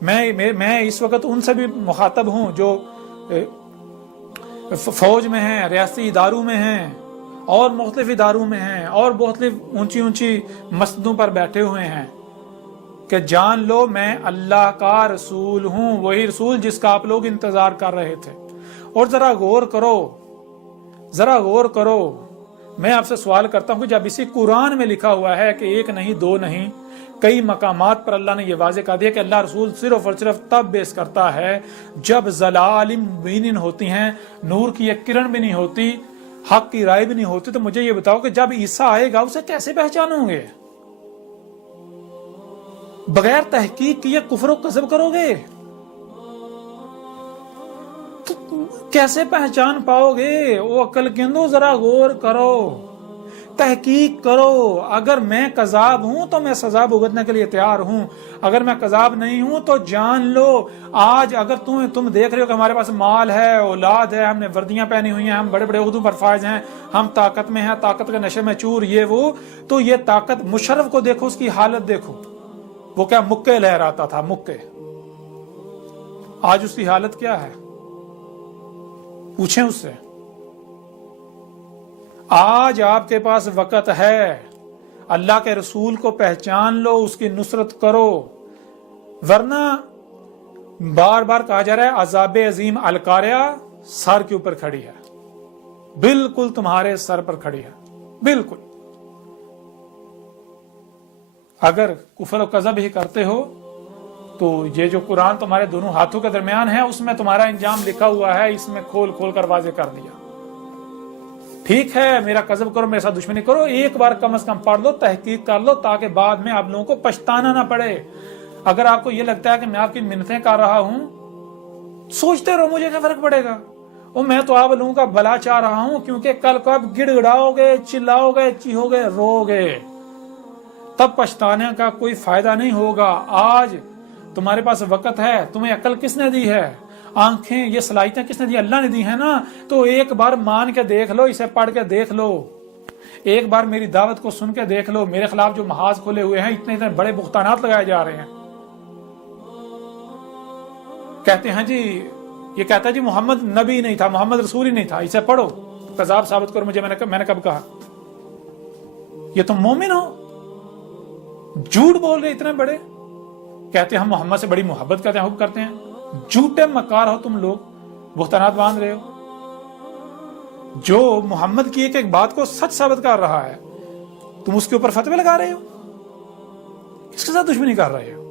میں اس وقت ان سے بھی مخاطب ہوں جو فوج میں ہیں، ریاستی اداروں میں ہیں اور مختلف اداروں میں ہیں اور مختلف اونچی اونچی مسجدوں پر بیٹھے ہوئے ہیں کہ جان لو میں اللہ کا رسول ہوں، وہی رسول جس کا آپ لوگ انتظار کر رہے تھے۔ اور ذرا غور کرو، میں آپ سے سوال کرتا ہوں کہ جب اسی قرآن میں لکھا ہوا ہے کہ ایک نہیں دو نہیں کئی مقامات پر اللہ نے یہ واضح کر دیا کہ اللہ رسول صرف اور صرف تب بیس کرتا ہے جب ضلال مبین ہوتی ہیں، نور کی ایک کرن بھی نہیں ہوتی، حق کی رائے بھی نہیں ہوتی، تو مجھے یہ بتاؤ کہ جب عیسیٰ آئے گا اسے کیسے پہچانو گے؟ بغیر تحقیق کیے کفر و کذب کرو گے تو کیسے پہچان پاؤ گے؟ او عقل کندو ذرا غور کرو، تحقیق کرو۔ اگر میں کذاب ہوں تو میں سزا بھگتنے کے لیے تیار ہوں، اگر میں کذاب نہیں ہوں تو جان لو آج اگر تم دیکھ رہے ہو کہ ہمارے پاس مال ہے، اولاد ہے، ہم نے وردیاں پہنی ہوئی ہیں، ہم بڑے بڑے عہدوں پر فائز ہیں، ہم طاقت میں ہیں، طاقت کے نشے میں چور، یہ وہ، تو یہ طاقت مشرف کو دیکھو، اس کی حالت دیکھو، وہ کیا مکے لہراتا تھا، مکے، آج اس کی حالت کیا ہے؟ پوچھیں اس سے۔ آج آپ کے پاس وقت ہے، اللہ کے رسول کو پہچان لو، اس کی نصرت کرو، ورنہ بار بار کہا جا رہا ہے عذاب عظیم القاریہ سر کے اوپر کھڑی ہے، بالکل تمہارے سر پر کھڑی ہے، بالکل۔ اگر کفر و کذب ہی کرتے ہو تو یہ جو قرآن تمہارے دونوں ہاتھوں کے درمیان ہے اس میں تمہارا انجام لکھا ہوا ہے، اس میں کھول کھول کر واضح کر دیا۔ ٹھیک ہے میرا کذب کرو، میرے ساتھ دشمنی کرو، ایک بار کم از کم پڑھ لو، تحقیق کر لو، تاکہ بعد میں آپ لوگوں کو پچھتانا نہ پڑے۔ اگر آپ کو یہ لگتا ہے کہ میں آپ کی منتیں کر رہا ہوں، سوچتے رہو، مجھے کیا فرق پڑے گا، اور میں تو آپ لوگوں کا بھلا چاہ رہا ہوں، کیونکہ کل کو آپ گڑ گڑاؤ گے، چلاؤ گے، چیہو گے، رو گے، تب پچھتانے کا کوئی فائدہ نہیں ہوگا۔ آج تمہارے پاس وقت ہے، تمہیں عقل کس نے دی ہے، آنکھیں، یہ صلاحیتیں کس نے دی؟ اللہ نے دی ہیں نا، تو ایک بار مان کے دیکھ لو، اسے پڑھ کے دیکھ لو، ایک بار میری دعوت کو سن کے دیکھ لو۔ میرے خلاف جو محاذ کھلے ہوئے ہیں، اتنے بڑے بہتانات لگائے جا رہے ہیں، کہتے ہیں جی، یہ کہتا ہے جی محمد نبی نہیں تھا، محمد رسول ہی نہیں تھا، اسے پڑھو، کذاب ثابت کرو مجھے، میں نے کب کہا؟ یہ تم مومن ہو؟ جھوٹ بول رہے اتنے بڑے، کہتے ہیں ہم محمد سے بڑی محبت کرتے ہیں، حب کرتے ہیں، جھوٹے مکار ہو تم لوگ، بہتانات باندھ رہے ہو۔ جو محمد کی ایک بات کو سچ ثابت کر رہا ہے، تم اس کے اوپر فتوے لگا رہے ہو، کس کے ساتھ دشمنی کر رہے ہو؟